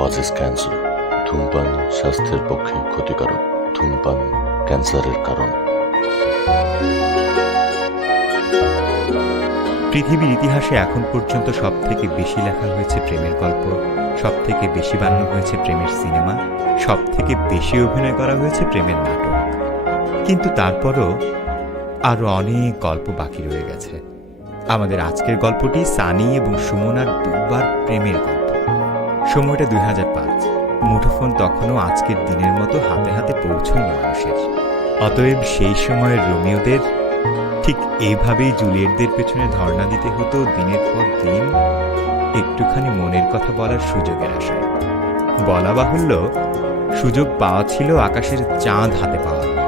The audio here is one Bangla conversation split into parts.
Causes cancer. ধূমপান স্বাস্থ্যের পক্ষে ক্ষতিকারক। ধূমপান ক্যান্সারের কারণ। পৃথিবীর ইতিহাসে এখন পর্যন্ত সব থেকে বেশি লেখা হয়েছে প্রেমের গল্প, সব থেকে বেশি বানানো হয়েছে প্রেমের সিনেমা, সব থেকে বেশি অভিনয় করা হয়েছে প্রেমের নাটক। কিন্তু তারপরও আরও অনেক গল্প বাকি রয়ে গেছে। আমাদের আজকের গল্পটি সানি এবং সুমনার দুবার প্রেমের গল্প। সময়টা 2005। মুঠোফোন তখনও আজকের দিনের মতো হাতে হাতে পৌঁছয়নি মানুষের। অতএব সেই সময়ের রোমিওদের ঠিক এইভাবেই জুলিয়েটদের পেছনে ধর্ণা দিতে হতো দিনের পর দিন, একটুখানি মনের কথা বলার সুযোগের আশায়। বলা বাহুল্য, সুযোগ পাওয়া ছিল আকাশের চাঁদ হাতে পাওয়ার মতো।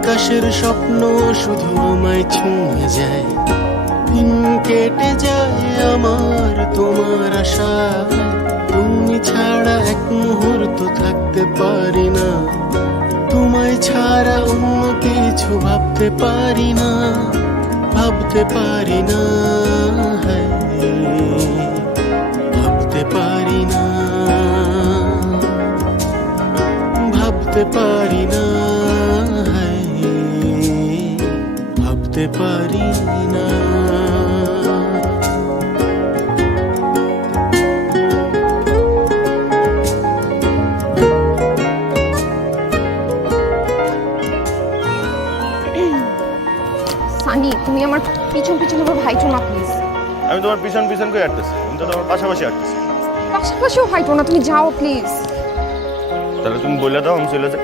আকাশের স্বপ্ন শুধু আমায় ছুঁয়ে যায়, দিন কেটে যায় আমার তোমার আশা। তুমি ছাড়া এক মুহূর্ত থাকতে পারি না, তোমায় ছাড়া অন্য কিছু ভাবতে পারি না, ভাবতে পারি না, ভাবতে পারি না, ভাবতে পারি না, ভাবতে পারি না। সানি, তুমি আমার পিছন পিছন হাইটো না প্লিজ। আমি তোমার পিছন পিছন করে হাঁটতেছি, আমি তো তোমার পাশাপাশি হাঁটতেছি। পাশাপাশিও হাইটো না, তুমি যাও প্লিজ। তাহলে তুমি বলে দাও, আমি চলে যাই।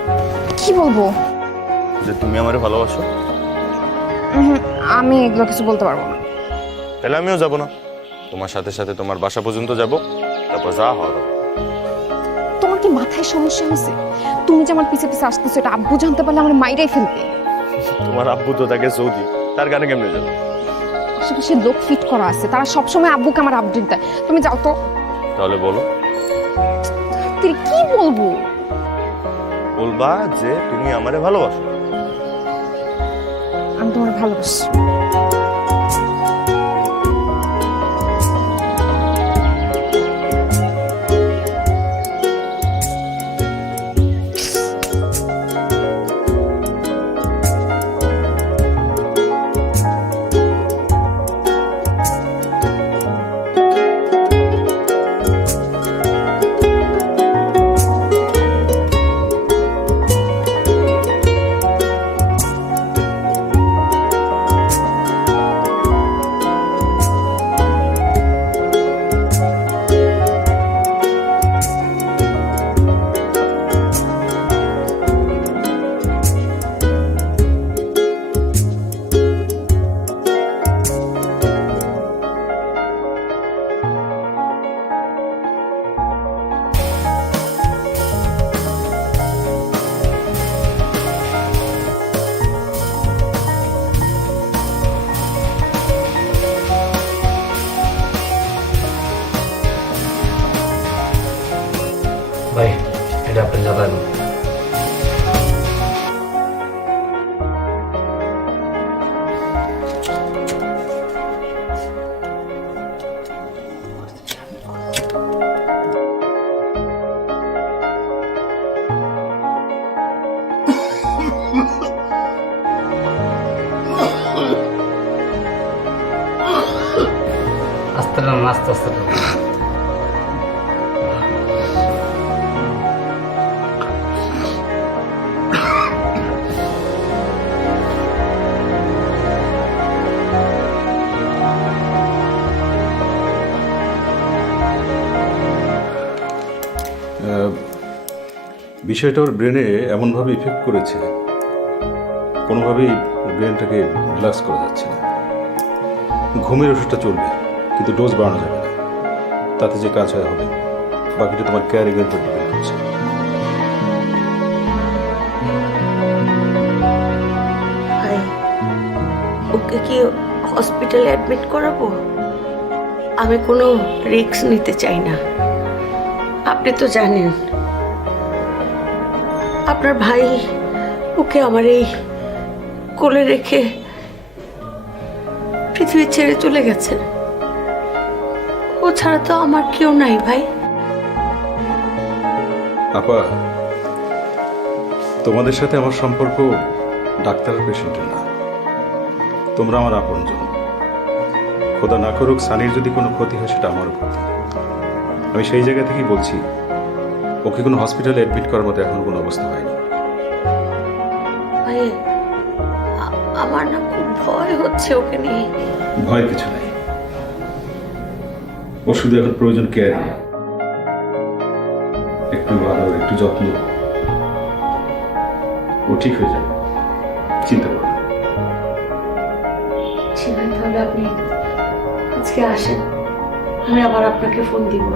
কি বলবো? যে তুমি আমারে ভালোবাসো। আমি এগুলো কিছু বলতে পারবো না। তাহলে আমিও যাব না, তোমার সাথে সাথে তোমার বাসা পর্যন্ত যাব, তারপর যা হবে। তোমার কি মাথায় সমস্যা হয়েছে? তুমি যে আমার পিছে পিছে আসতেছো, এটা আব্বু জানতে পারলে আমার মাইরাই ফেলবে। তোমার আব্বু তো থাকে সৌদি, তার গানে কেমনে যাবে? আশেপাশে লোক ফিট করা আছে, তারা সবসময় আব্বুকে আমার আপডেট দেয়। তুমি যাও তো। তাহলে বলো। তুই কি বলবো? বলবা যে তুমি আমারে ভালোবাসো। আমি তোমার ভালোবাসি। আস্তে না আস্তে আস্তে বিষয়টা ওর ব্রেনে এমনভাবে ইফেক্ট করেছে, কোনোভাবেই ব্রেনটাকে রিল্যাক্স করা যাচ্ছে না। ঘুমের ওষুধটা চলবে, কিন্তু ডোজ বাড়ানো যাবে না। তাতে যে কাজ হয় হবে, বাকিটা তোমার কেয়ারিংয়ের উপর ডিপেন্ড করছে। ভাই, ওকে কি হসপিটালে অ্যাডমিট করাবো? আমি কোনো রিস্ক নিতে চাই না। আপনি তো জানেন আপনার ভাই ওকে আমার এই কোলে রেখে পৃথিবী ছেড়ে চলে গেছে। ও ছাড়া তো আমার কেউ নাই ভাই। আপা, তোমাদের সাথে আমার সম্পর্ক ডাক্তারের পেশেন্টের না, তোমরা আমার আপনজন। খোদা না করুক সানির যদি কোনো ক্ষতি হয় সেটা আমারও ক্ষতি। আমি সেই জায়গা থেকেই বলছি, ওকে কোনো হসপিটালে অ্যাডমিট করার মতো এখন কোনো অবস্থা হয়নি। ভাই, আমার না খুব ভয় হচ্ছে ওকে নিয়ে। ভয়ের কিছু নাই, ও শুধু এখন প্রয়োজন কেয়ারিং। একটু ভালো, একটু যত্ন, ও ঠিক হয়ে যাবে, চিন্তা করো না। ঠিক আছে, তাহলে আপনি আজকে আসেন, আমি আবার আপনাকে ফোন দিব।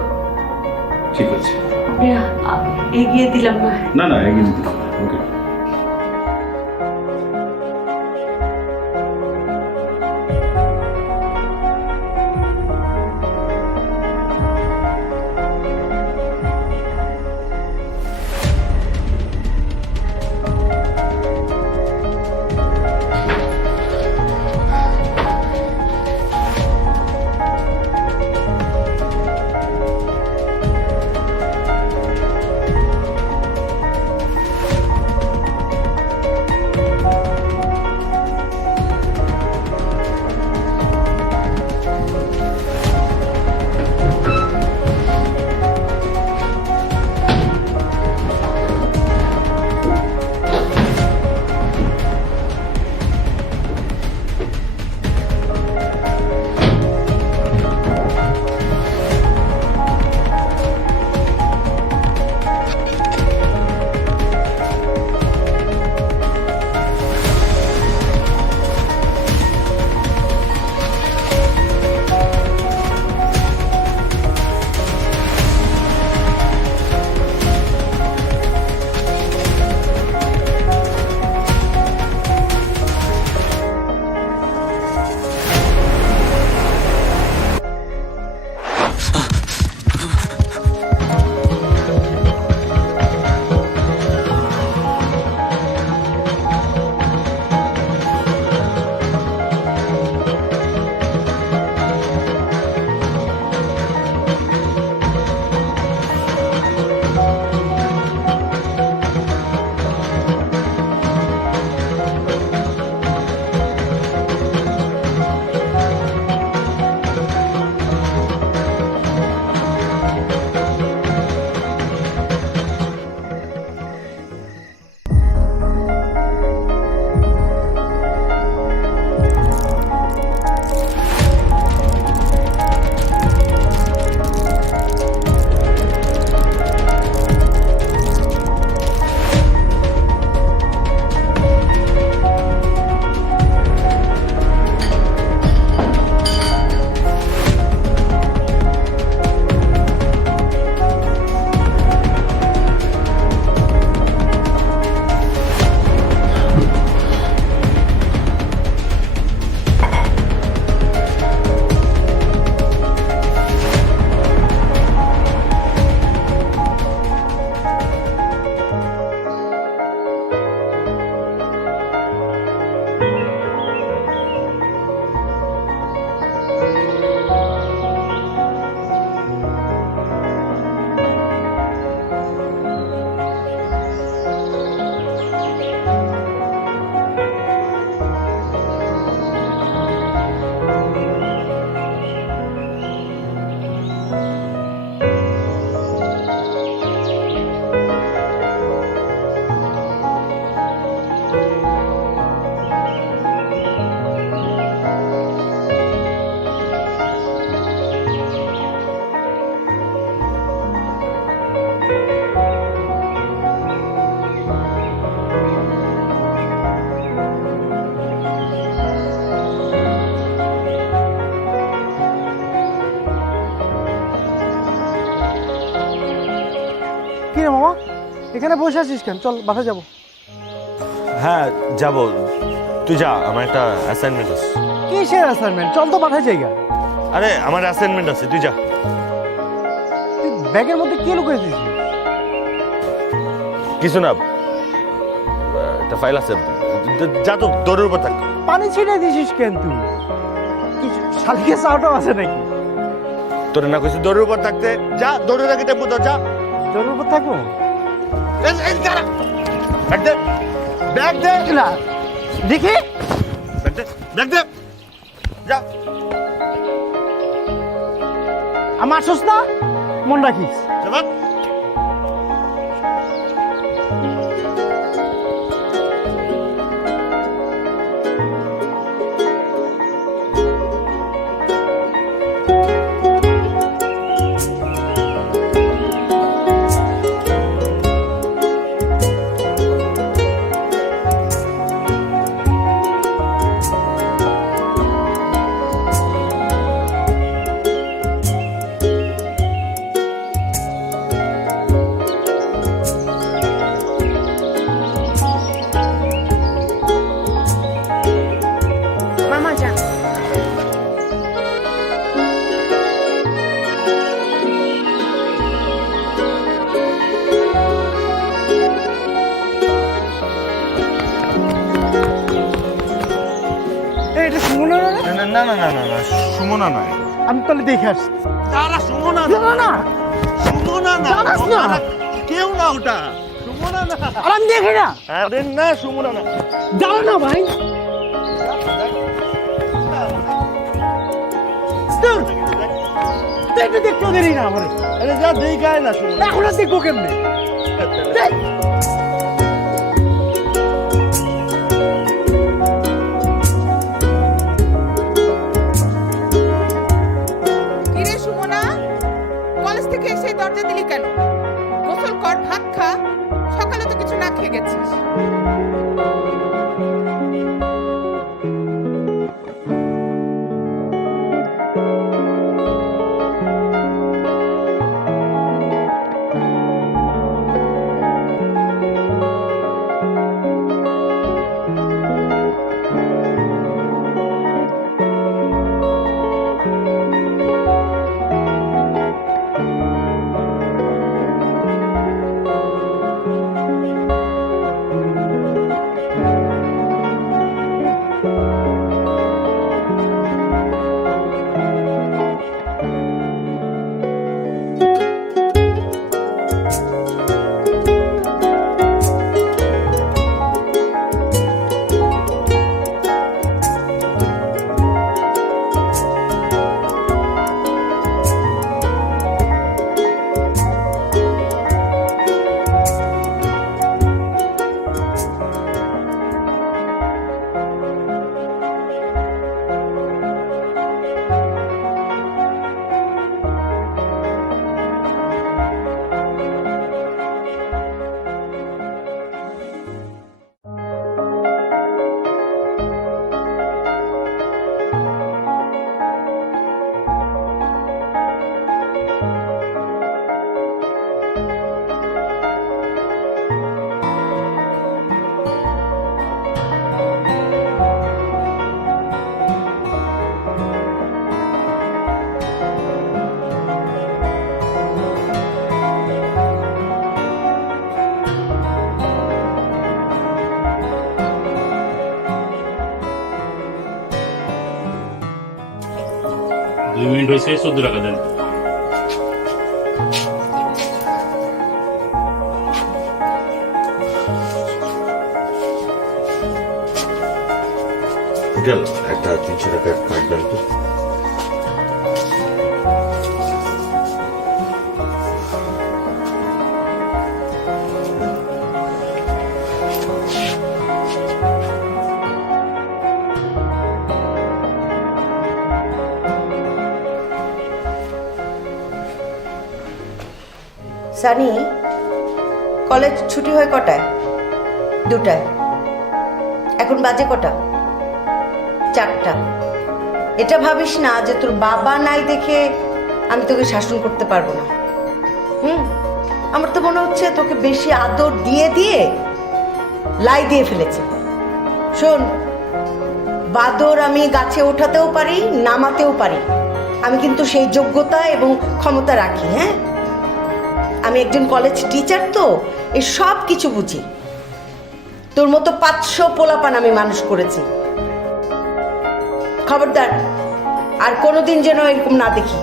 ঠিক আছে, আপনি এগিয়ে দিলাম না। না না এগিয়ে দিতে হবে। ওকে। এখানে বসে আছিস কেন? চল বাসা যাবো। হ্যাঁ যাব, তুই যা, আমার একটা অ্যাসাইনমেন্ট আছে। কিসের অ্যাসাইনমেন্ট? চল তো বাসায় জায়গা। আরে আমার অ্যাসাইনমেন্ট আছে, তুই যা। তুই ব্যাগের মধ্যে কি লুকিয়েছিস? কিছু না, একটা ফাইল আছে, যা তো দৌড়ের উপর থাক। পানি ছিটিয়ে দিছিস কেন তুই? কিছু শালিকে চাওটাও আছে নাকি? তোর না কইছি দৌড়ের উপর থাকতে, যা দৌড়ে রাখি টেম্পো ধর, যা। জরুর উপর থাকবো? ব্যাগ দে, ব্যাগ দে, না দেখি ব্যাগ দে, ব্যাগ দে, যা। আমার আসোস না, মন রাখিস। যাবা। মামা যান। এটা সুমনা না? না না না না না না, সুমনা না। আমি তাহলে দেখে আসছি। তারা সুমনা না না সুমনা না, জানাস না? কেউ না ওটা, সুমনা না। আর আমি দেখি না। আরে না, সুমনা না। জানো না ভাই, একটু দেখতে দেরি না আমার। আরে যা দেখায় না, সুমনা। এখন আর দেখবো কেমনে? দেখ। কিরে সুমনা, কলেজ থেকে এসে দরজা দিলি কেন? গোসল কর, ভাত খা, সকালে তো কিছু না খেয়ে গেছিস। মিনিট হয়েছে, 14 টাকা দেন। একটা 300 টাকার কার্ড দেন তো। সানি, কলেজ ছুটি হয় কটায়? 2টায়। এখন বাজে কটা? 4টা। এটা ভাবিস না যে তোর বাবা নাই দেখে আমি তোকে শাসন করতে পারবো না। আমার তো মনে হচ্ছে তোকে বেশি আদর দিয়ে দিয়ে লাই দিয়ে ফেলেছে। শোন, বাদর আমি গাছে ওঠাতেও পারি, নামাতেও পারি, আমি কিন্তু সেই যোগ্যতা এবং ক্ষমতা রাখি। হ্যাঁ, আমি একজন কলেজ টিচার, তো এই সব কিছু বুঝি। তোর মতো 500 পোলাপান আমি মানুষ করেছি। খবরদার, আর কোনোদিন যেন এরকম না দেখি।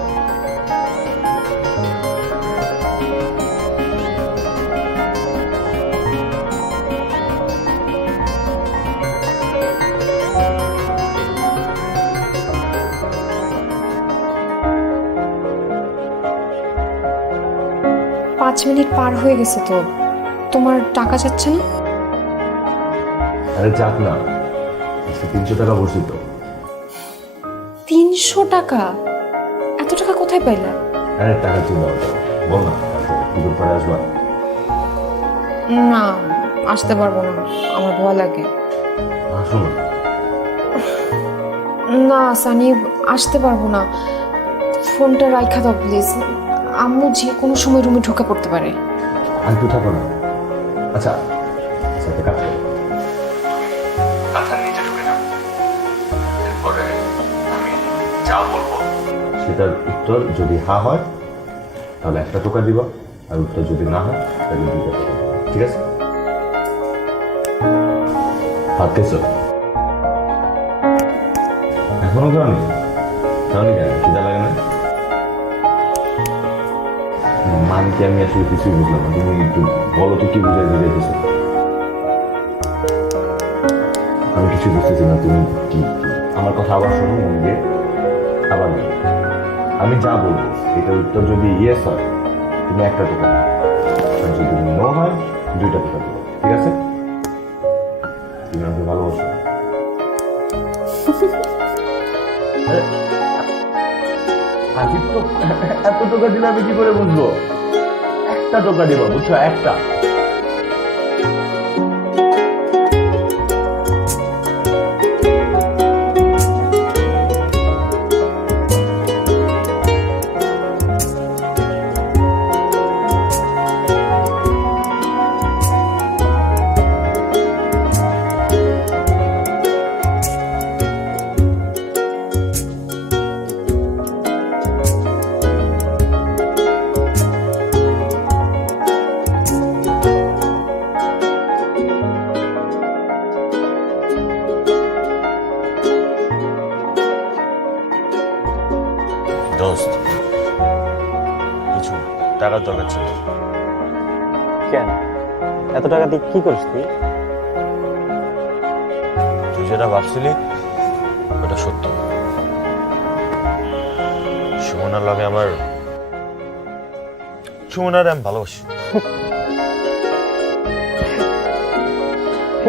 পাঁচ মিনিট পার হয়ে গেছে তো, তোমার টাকা যাচ্ছে না? আরে যাক না, 300 টাকা বসি তো। 300 টাকা? এত টাকা কোথায় পাইলা? আরে টাকা চিন্তা করতে বল না, দুপুর পরে আসবা। না, আসতে পারবো না, আমার ভয় লাগে। আসো না। না সানি, আসতে পারবো না। ফোনটা রাইখা দাও প্লিজ, আম্মু যে কোনো সময় রুমে ঢুকে পড়তে পারে। আর একটু থাকো না। আচ্ছা আচ্ছা, একটা কাজ করো, কাঁথার নিচে ঢুকে যাও। এরপরে আমি যা বলবো সেটার উত্তর যদি হ্যাঁ হয় তাহলে 1 টাকা দিবা, আর উত্তর যদি না হয় তাহলে 2 টাকা দিবা। ঠিক আছে? ভাত খেয়েছো? এখনো খাওনি? খাওনি কেন? খিদা লাগে না? মানে কি আমি আসলে কিছুই বুঝলাম না, তুমি একটু বলো তো কি বুঝাই বুঝাইতেছো? আমি কিছু বুঝতেছি না, তুমি কি আমার কথা আবার শোনো মন দিয়ে, আবার বলো। আমি যা বলবো এটার উত্তর যদি ইয়েস হয় তুমি 1 টাকা দিবে, আর যদি নো হয় 2 টাকা দিবে। ঠিক আছে? তুমি আমাকে ভালোবাসো? আজিব তো, এত টাকা দিলে আমি কি করে বুঝবো? 1 টাকা দিবা, বুঝছো? 1টা। দোস্ত, কিছু টাকার দরকার ছিল। কেন? এত টাকা দিয়ে কি করিস তুই? তুই যেটা ভাবছিলি ওটা সত্য। সুমনার লগে আমার, সুমনার আমি ভালোবাসি।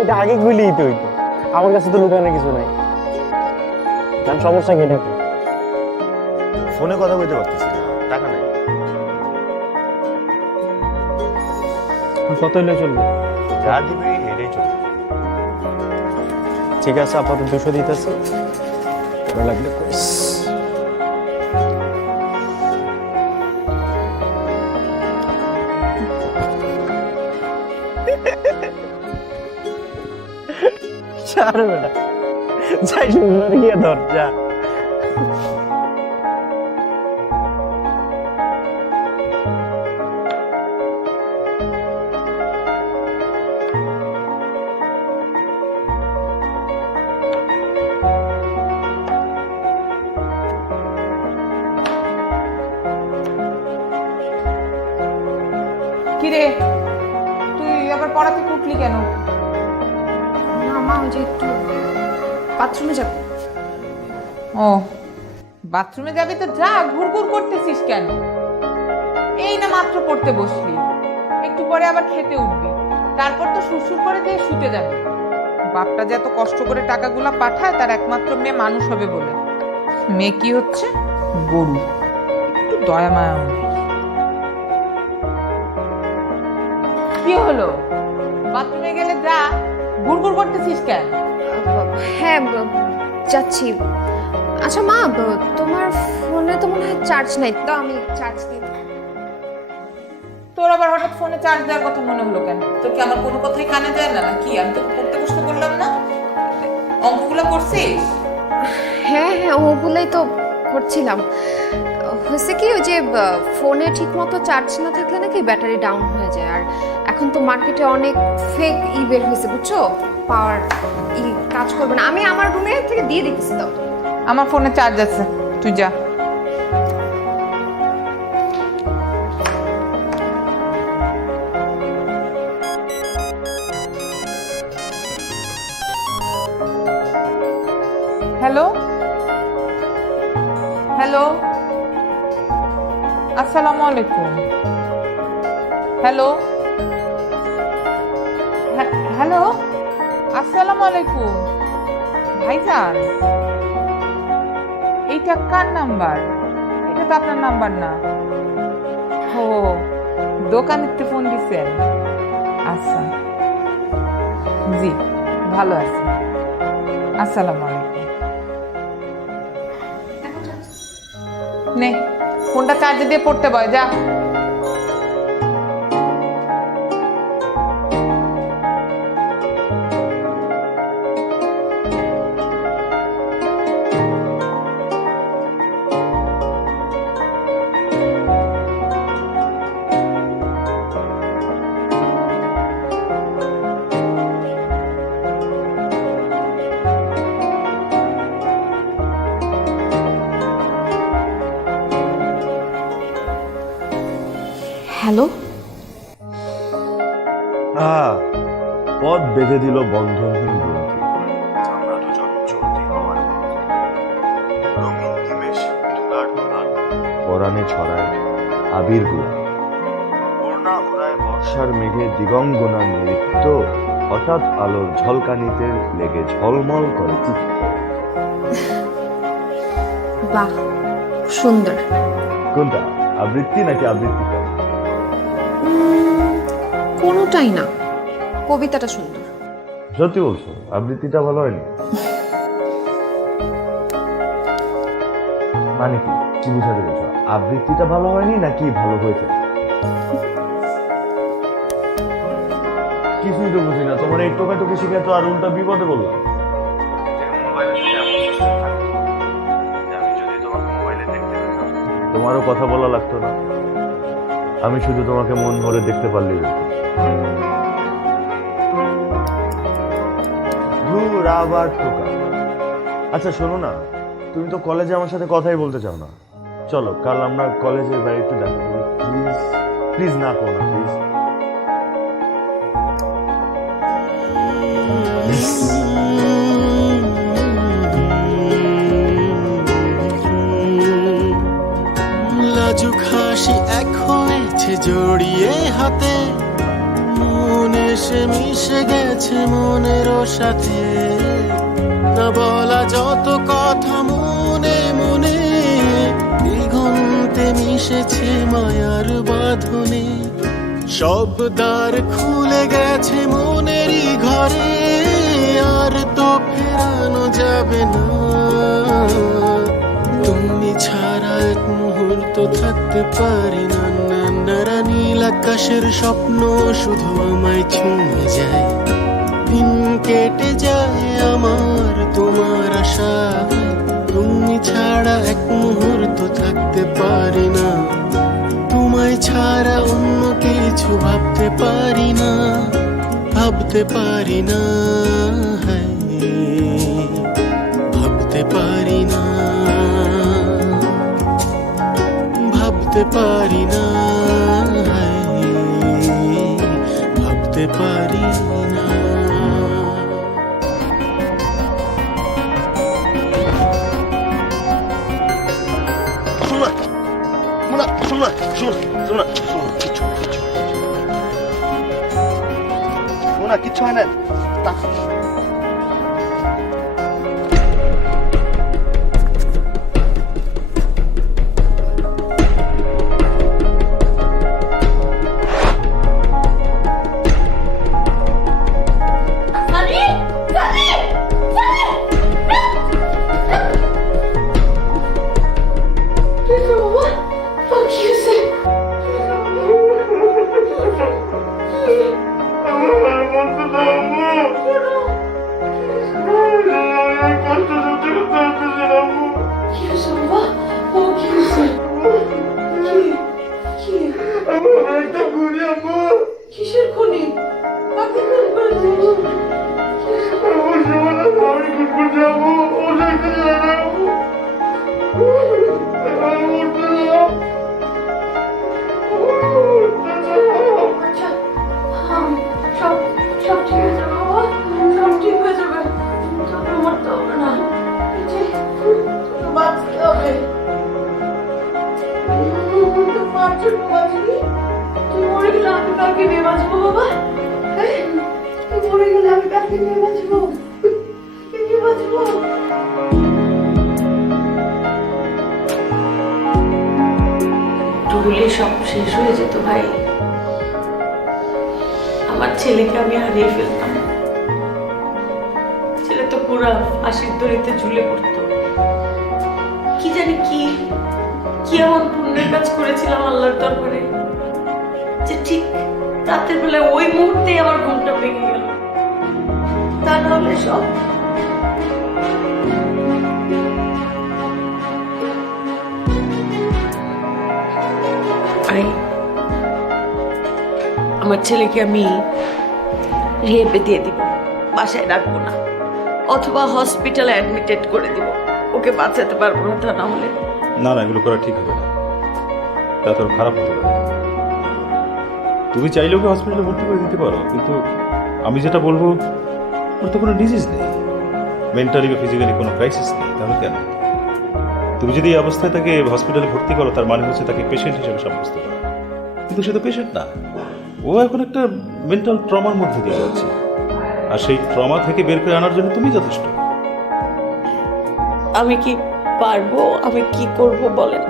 এটা আগে গুলি তুই, আমার কাছে তো লুকানোর কিছু নাই। কারণ সমস্যা কি দেখো, ফোনে কথা বলতে পারতেছি না, টাকা নেই। কত হইলে চলবে? যা দিবি হেঁটেই চলবে। ঠিক আছে, আপাতত 200 দিতেছি, লাগলে করিস। ছাড় বেটা, যাই সুন্দর গিয়ে ধর, যা। কিরে, তুই আবার পড়া থেকে উঠলি কেন? না মা, ওই যে একটু বাথরুমে যাবো। ও, বাথরুমে যাবি তো যা, ঘুরঘুর করতেছিস কেন? এই না মাত্র পড়তে বসলি, একটু পরে আবার খেতে উঠবি, তারপর তো সুরসুর করে দিয়ে শুতে যাবি। বাপটা যে এত কষ্ট করে টাকাগুলা পাঠায় তার একমাত্র মেয়ে মানুষ হবে বলে। মেয়ে কি হচ্ছে? গরু। একটু দয়া মায়া নেই। কি হলো? বাথরুমে গেলে যা, ঘুরঘুর করতেছিস কেন? হ্যাঁ যাচ্ছি। আচ্ছা মা, তোমার ফোনে তো মনে হয় চার্জ নাই, তো আমি চার্জ দিই। তোর আবার হঠাৎ ফোনে চার্জ দেওয়ার কথা মনে হলো কেন? তোর কি আমার কোনো কথাই কানে যায় না নাকি? আমি তো পড়তে বসতে করলাম না, অঙ্কগুলো করছিস? হ্যাঁ হ্যাঁ, ওগুলোই তো করছিলাম। হয়েছে কি, ওই যে ফোনে ঠিক মতো চার্জ না থাকলে নাকি ব্যাটারি ডাউন হয়ে যায়। আর এখন তো মার্কেটে অনেক ফেক বের হয়েছে, বুঝছো, পাওয়ার কাজ করবে না। আমি আমার রুমে থেকে দিয়ে দিতেছি। দাও, আমার ফোনে চার্জ আছে, তুই যা। হ্যালো হ্যালো, আসসালামু আলাইকুম। হ্যালো হ্যালো, আসসালামু আলাইকুম ভাইজান। এইটা কার নাম্বার? এটা তো আপনার নাম্বার না। ও, দোকানেতে ফোন দিছেন? আচ্ছা, জি ভালো আছি, আসসালামু আলাইকুম। নে ফোনটা চার্জে দিয়ে পড়তে বয়, যা। হ্যালো, পথ বেঁধে দিল বন্ধনহীন গ্রন্থি। আমরা দুজন চলতি হওয়ার পথে। রঙিন নিমেষ ধুলার ধুলার পরাণে ছড়ায় আবির গুলা। করুণা ওড়ায় বর্ষার মেঘে দিগঙ্গনা নৃত্য। হঠাৎ আলোর ঝলকানিতে লেগে ঝলমল করে চিত্ত। বাহ, সুন্দর। কোনটা, আবৃত্তি নাকি আবৃত্তিটা? কোনোটাই না, কবিতাটা সুন্দর। সত্যি বলছো, আবৃত্তিটা ভালো হয়নি? মানে কি, কি বুঝাতে বলছো? আবৃত্তিটা ভালো হয়নি নাকি ভালো হয়েছে? কিছুই তো বুঝি না। তোমার এই টোকাটুকি শিখে তো আর উল্টা বিপদে বললাম। তোমারও কথা বলা লাগতো না, আমি শুধু তোমাকে মন ভরে দেখতে পারলেই হতো। ধুর, আবার টোকা। আচ্ছা শোনো না, তুমি তো কলেজে আমার সাথে কথাই বলতে চাও না। চলো কাল আমরা কলেজের বাইরে একটু দেখা করি। প্লিজ প্লিজ, না করো না প্লিজ। লাজুক হাসি এক হয়েছে জড়িয়ে হাতে, মন এসে মিশে গেছে মনেরও সাথে। না বলা যত কথা মনে মনে, দিগন্তে মিশেছে মায়ার বাঁধনে। সব দ্বার খুলে গেছে মনেরই ঘরে, আর তো ফেরানো যাবে না। তুমি ছাড়া এক মুহূর্ত থাকতে পারি না। নানা নীল আকাশের স্বপ্ন শুধু আমায় ছুঁয়ে যায়। দিন কেটে যায় আমার তোমার আশা। তুমি ছাড়া এক মুহূর্ত থাকতে পারি না। তোমায় ছাড়া অন্য কিছু ভাবতে পারি না, ভাবতে পারি না, ভাবতে পারি না, ভাবতে পারি না, ভাবতে পারি না। কিচ্ছু হয় না। ছোট্ট বাচ্চি, তুই মরে গেলে আমি কাকে নিয়ে বাঁচবো বাবা? হ্যাঁ? তুই মরে গেলে আমি কাকে নিয়ে বাঁচবো? কে নিয়ে বাঁচবো? একটু হলে সব শেষ হয়ে যেত ভাই। আমার ছেলেকে আমি হারিয়ে ফেলতাম। ছেলে তো পুরা ফাঁসির দড়িতে ঝুলে পড়তো। কি জানি কি কি এমন পুণ্যের কাজ করেছিলাম আল্লাহর দরবারে যে ঠিক রাতের বেলায় ওই মুহূর্তে আমার ঘুমটা ভেঙে গেল। তা নাহলে সব আমার ছেলেকে আমি রেপে দিয়ে দিব, বাসায় রাখবো না, অথবা হসপিটালে অ্যাডমিটেড করে দিব। ওকে বাঁচাতে পারবো না তা না হলে। না না, এগুলো করা ঠিক হবে না, তা তোর খারাপ হতে পারে। তুমি চাইলে ওকে হসপিটালে ভর্তি করে দিতে পারো, কিন্তু আমি যেটা বলবো ওর তো কোনো ডিজিজ নেই, মেন্টালি বা ফিজিক্যালি কোনো ক্রাইসিস নেই, তাহলে কেন? তুমি যদি এই অবস্থায় তাকে হসপিটালে ভর্তি করো তার মানে হচ্ছে তাকে পেশেন্ট হিসেবে সাব্যস্ত করো, কিন্তু সে তো পেশেন্ট না, ও এখন একটা মেন্টাল ট্রমার মধ্যে দিয়ে যাচ্ছে, আর সেই ট্রমা থেকে বের করে আনার জন্য তুমি যথেষ্ট। আমি কি পারবো? আমি কি করব বলেন?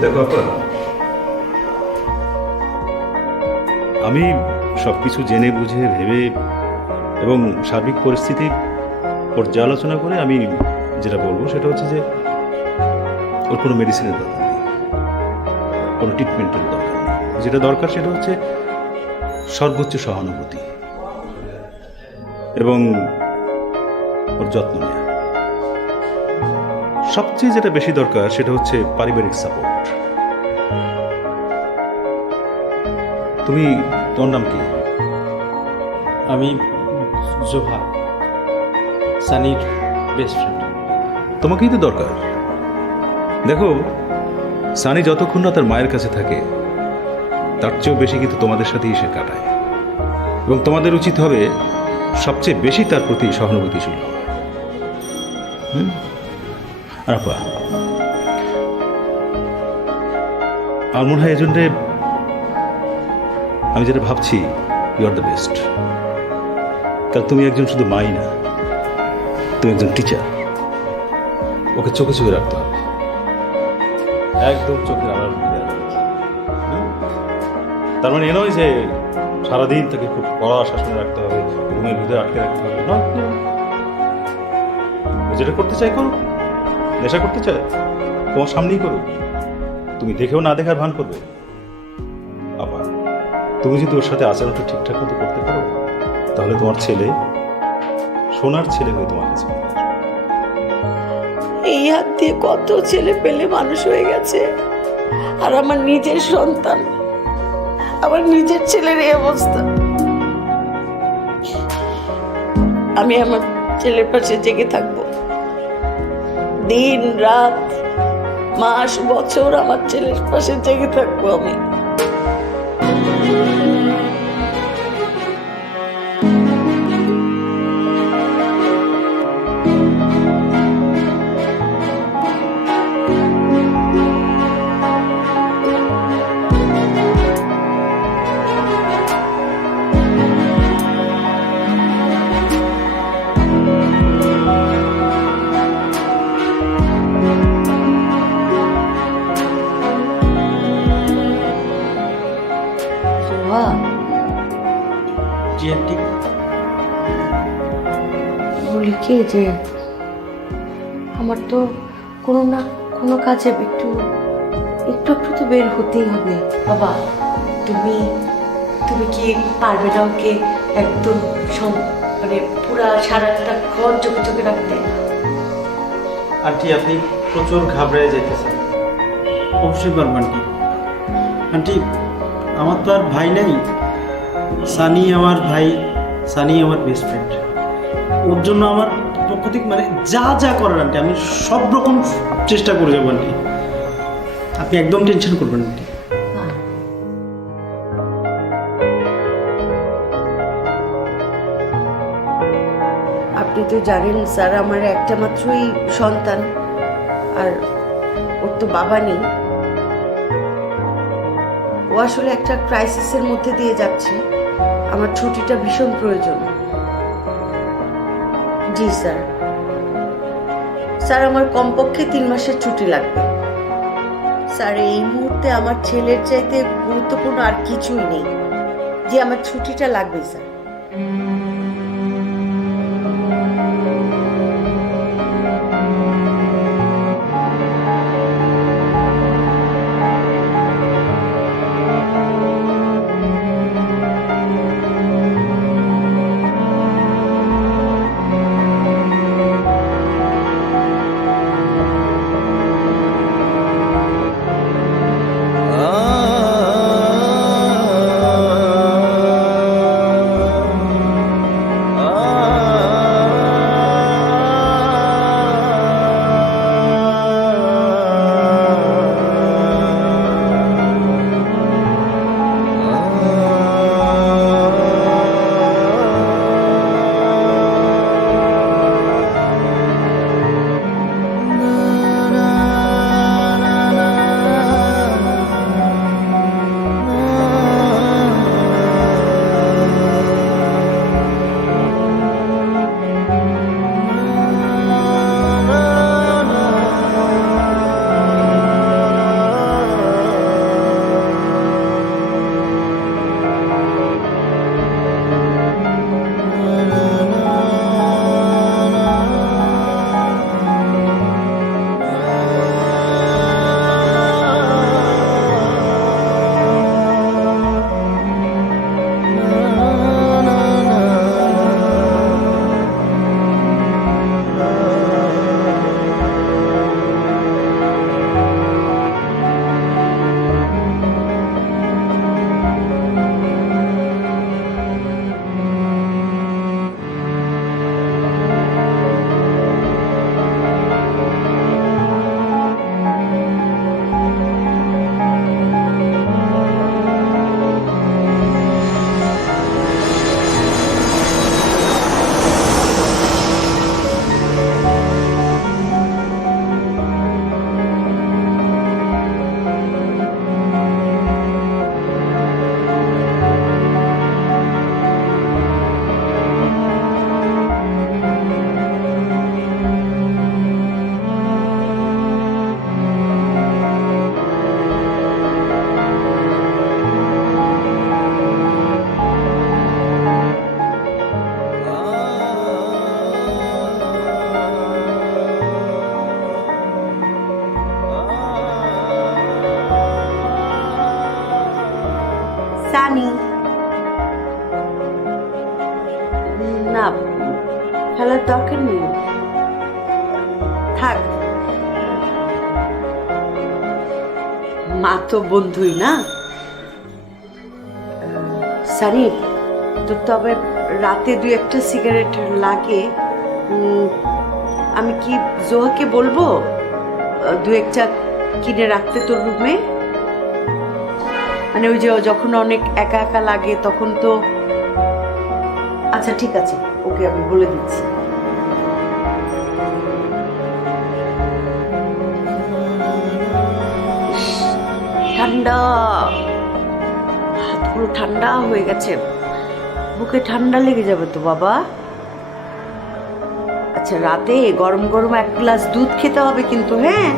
দেখো আপা, আমি সবকিছু জেনে বুঝে ভেবে এবং সার্বিক পরিস্থিতি পর্যালোচনা করে আমি যেটা বলবো সেটা হচ্ছে যে ওর কোনো মেডিসিনের দরকার নেই, কোনো ট্রিটমেন্টের দরকার নেই। যেটা দরকার সেটা হচ্ছে সর্বোচ্চ সহানুভূতি এবং ওর যত্ন নেওয়া। সবচেয়ে যেটা বেশি দরকার সেটা হচ্ছে পারিবারিক সাপোর্ট। তোমার নাম কি? আমি জোহা, সানির বেস্ট ফ্রেন্ড। তোমাকেই তো দরকার। দেখো, সানি যতক্ষণ না তার মায়ের কাছে থাকে তার চেয়েও বেশি কিন্তু তোমাদের সাথেই সে কাটায়, এবং তোমাদের উচিত হবে সবচেয়ে বেশি তার প্রতি সহানুভূতিশীল হওয়া। আর আপা, আমার মনে হয় এজন্যে আমি যেটা ভাবছি, ইউ আর দ্য বেস্ট। কারণ তুমি একজন শুধু মাই না, তুমি একজন টিচার। ওকে চোখে চোখে রাখতে হবে, একদম চোখের আড়াল করে রাখতে হবে। তার মানে এ নয় যে সারাদিন তাকে খুব কড়া শাসনে রাখতে হবে, রুমের ভিতরে আটকে রাখতে হবে। না, ও যেটা করতে চাই করুক, নেশা করতে চায় তোমার সামনেই করুক, তুমি দেখেও না দেখার ভান করবে। আবার তুমি যদি ওর সাথে আচরণটা ঠিকঠাক মতো করতে পারো তাহলে তোমার ছেলে সোনার ছেলে হয়ে তোমার কাছে ফিরে আসবে। এই হাত দিয়ে কত ছেলে পেলে মানুষ হয়ে গেছে, আর আমার নিজের সন্তান, আমার নিজের ছেলের এই অবস্থা। আমি আমার ছেলের পাশে জেগে থাকবো, দিন রাত মাস বছর আমার ছেলের পাশে জেগে থাকবো আমি। জি আন্টি। বলি কি যে আমার তো কোনো না কোনো কাজে একটু একটু একটু তো বের হতেই হবে। বাবা, তুমি কি পারবে না ওকে একদম মানে পুরা সারাটা ঘর চোখে চোখে রাখতে? আন্টি, আপনি প্রচুর ঘাবড়ে যেতেছেন। অবশ্যই পারবো আন্টি। আন্টি, আমার তো আর ভাই নেই, সানি আমার ভাই, সানি আমার বেস্ট ফ্রেন্ড। ওর জন্য আমার পক্ষ থেকে মানে যা যা করার আন্টি আমি সব রকম চেষ্টা করে যাবো আন্টি, আপনি একদম টেনশন করবেন আন্টি। আপনি তো জানেন স্যার, আমার একটা মাত্রই সন্তান, আর ওর তো বাবা নেই, ও আসলে একটা ক্রাইসিসের মধ্যে দিয়ে যাচ্ছে। আমার ছুটিটা ভীষণ প্রয়োজন। জি স্যার, স্যার আমার কমপক্ষে 3 মাসের ছুটি লাগবে। স্যার এই মুহূর্তে আমার ছেলের চাইতে গুরুত্বপূর্ণ আর কিছুই নেই। যে আমার ছুটিটা লাগবে স্যার। সানি না, ফেলার দরকার নেই, থাক। মা তো বন্ধুই না। সানি তোর তবে রাতে 2-1টা সিগারেট লাগে। আমি কি জোহাকে বলবো 2-1টা কিনে রাখতে তোর রুমে? মানে ওই যে যখন অনেক একা একা লাগে তখন তো। আচ্ছা ঠিক আছে, ওকে আমি বলে দিচ্ছি। ঠান্ডা, হাতগুলো ঠান্ডা হয়ে গেছে, বুকে ঠান্ডা লেগে যাবে তো বাবা। আচ্ছা রাতে গরম গরম 1 গ্লাস দুধ খেতে হবে কিন্তু, হ্যাঁ?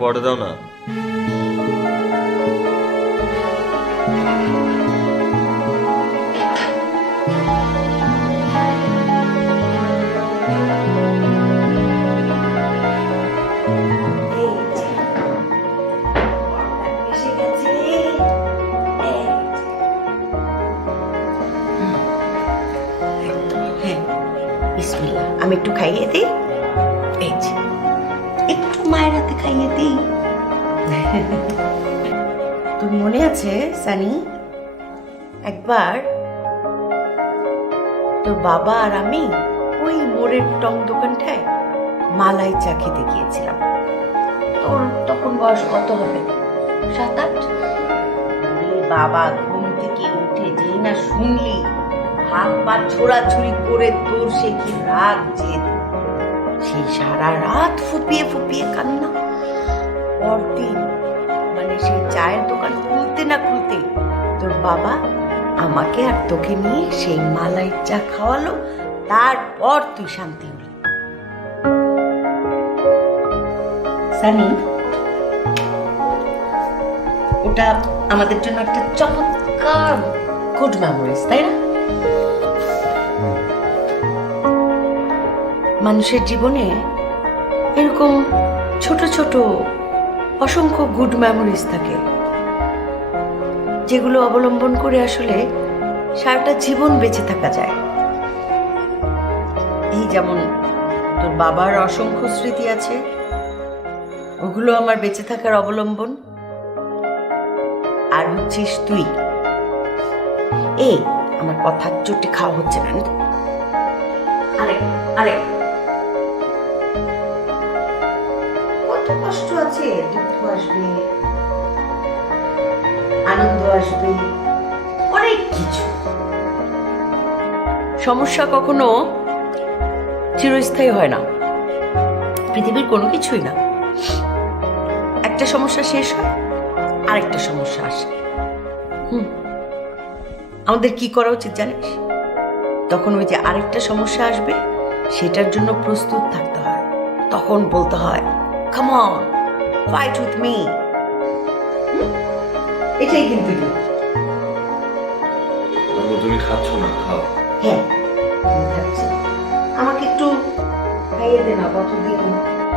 পড়ে দাও না। বিসমিল্লাহ, আমি একটু খাইয়ে দিই। এই যে একটু মায়ের হাতে খাইয়ে দিই। তোর মনে আছে সানি, একবার তোর বাবা আর আমি ওই মোড়ের টং দোকানটায় মালাই চা খেতে গিয়েছিলাম। তোর তখন বয়স কত হবে, 7-8? বাবা ঘুম থেকে উঠে যেই না শুনলি হাত পা ছোড়াছুড়ি করে তোর সে কি রাত যে, সেই সারা রাত ফুপিয়ে ফুপিয়ে কান্না। পরদিন মানে সেই চায়ের দোকান খুলতে না খুলতে তোর বাবা আমাকে আর তোকে নিয়ে সেই মালাই চা খাওয়ালো, তারপর তুই শান্তি হলি। সানি, ওটা আমাদের জন্য একটা চমৎকার গুড মেমোরিজ, তাই না? মানুষের জীবনে এরকম ছোট ছোট অসংখ্য গুড মেমোরিজ থাকে, যেগুলো অবলম্বন করে আসলে সারাটা জীবন বেঁচে থাকা যায়। এই যেমন তোর বাবার অসংখ্য স্মৃতি আছে, ওগুলো আমার বেঁচে থাকার অবলম্বন। আর হচ্ছিস তুই। এই আমার কথা চুটি খাওয়া হচ্ছে না। আরে আরে কত কষ্ট আছে, দুঃখ আসবে, আনন্দ আসবে, অনেক কিছু। সমস্যা কখনো চিরস্থায়ী হয় না, পৃথিবীর কোনো কিছুই না। একটা সমস্যা শেষ হয়, আরেকটা সমস্যা আসে। আমাদের কি করা উচিত জানিস? তখন ওই যে আরেকটা সমস্যা আসবে, সেটার জন্য প্রস্তুত থাকতে হয়। তখন বলতে হয়, come on, fight with me. এটাই কিন্তু তুমি খাচ্ছ না, খাও। হ্যাঁ, আমি খাচ্ছি। আমাকে একটু খাইয়ে দে না। কতদিন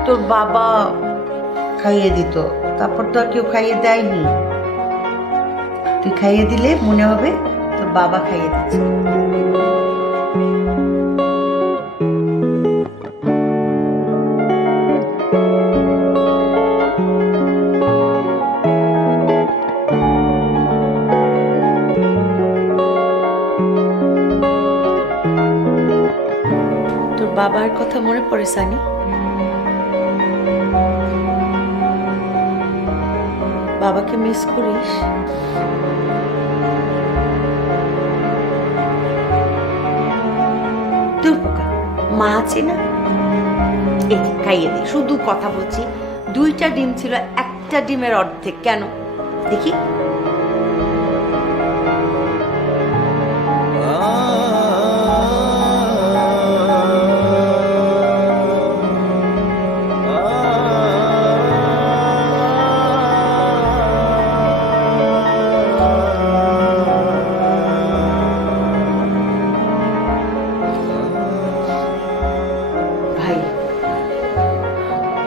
তোর বাবা খাইয়ে দিত, তারপর তো আর কেউ খাইয়ে দেয়নি। তুই খাইয়ে দিলে মনে হবে তোর বাবা খাইয়ে দিচ্ছে। তোর বাবার কথা মনে পড়ে সানি? বাবাকে মিস করিস? তোর পোকা মা আছে না, এই যে খাইয়ে দে। শুধু কথা বলছি, 2টা ডিম ছিল, একটা ডিমের অর্ধেক। কেন দেখি? ভাই,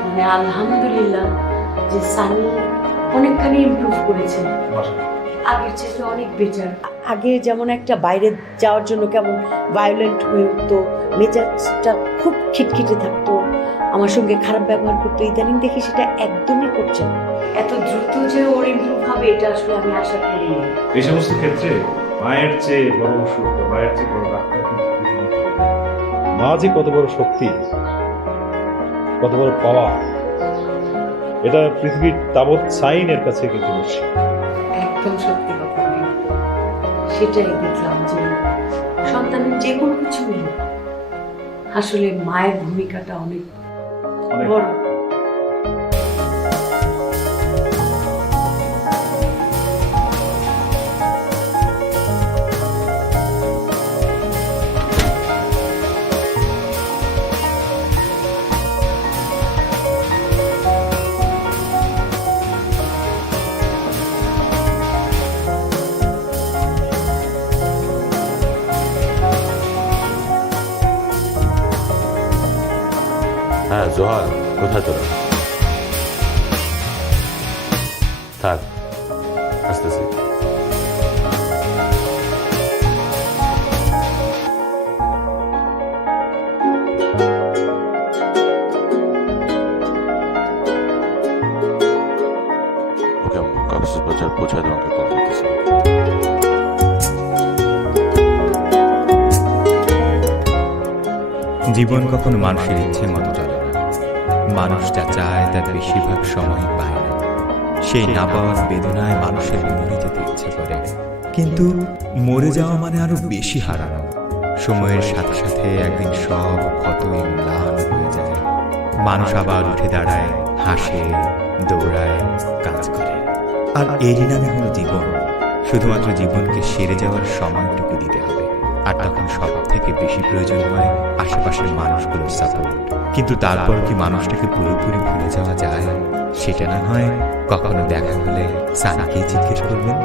মানে আলহামদুলিল্লাহ যে সানি অনেকখানি ইমপ্রুভ করেছে, আগের চেয়ে অনেক বেটার। আগে যেমন একটা বাইরে যাওয়ার জন্য কেমন ভায়োলেন্ট হয়ে উঠতো, মেজাজটা খুব খিটখিটে থাকতো, আমার সঙ্গে খারাপ ব্যবহার করতো, ইদানিং দেখি সেটা একদমই করছে না। এত দ্রুত যে ওর ইমপ্রুভ হবে এটা আসলে আমি আশা করিনি। এই সমস্ত ক্ষেত্রে মায়ের চেয়ে বড় ওষুধ, মায়ের চেয়ে বড় ডাক্তার কিন্তু পৃথিবীতে কেউ নেই। মা যে কত বড় শক্তি, কত বড় পাওয়া, এটা পৃথিবীর তাবৎ সাইনের কাছে কিন্তু নিশ্চিত। একদম সত্যি কথা। সেটাই দেখলাম যে সন্তানের যে কোনো কিছু আসলে মায়ের ভূমিকাটা অনেক বড়। জোহার কোথায় তোরা? থাক, আসতেছি। ওকে আম্মু, কক্সবাজার পৌঁছায় তোমাকে কল করতেছি। জীবন কখনো মানুষের ইচ্ছে মতো চলে না। মানুষ যা চায় তার বেশিরভাগ সময় পায় না। সেই না পাওয়ার বেদনায় মানুষের মরে যেতে ইচ্ছে করে, কিন্তু মরে যাওয়া মানে আরো বেশি হারানো। সময়ের সাথে সাথে একদিন সব ক্ষতই ম্লান হয়ে যায়। মানুষ আবার উঠে দাঁড়ায়, হাসে, দৌড়ায়, কাজ করে। আর এরই নামে হলো জীবন। শুধুমাত্র জীবনকে সেরে যাওয়ার সময়টুকু দিতে হবে। আর তখন সব থেকে বেশি প্রয়োজন হয় আশেপাশের মানুষগুলোর সাপোর্ট। কিন্তু তারপর কি মানুষটাকে পুরোপুরি ভুলে যাওয়া যায়? সেটা না হয় কখনো দেখা হলে সানাকেই জিজ্ঞেস করবেন।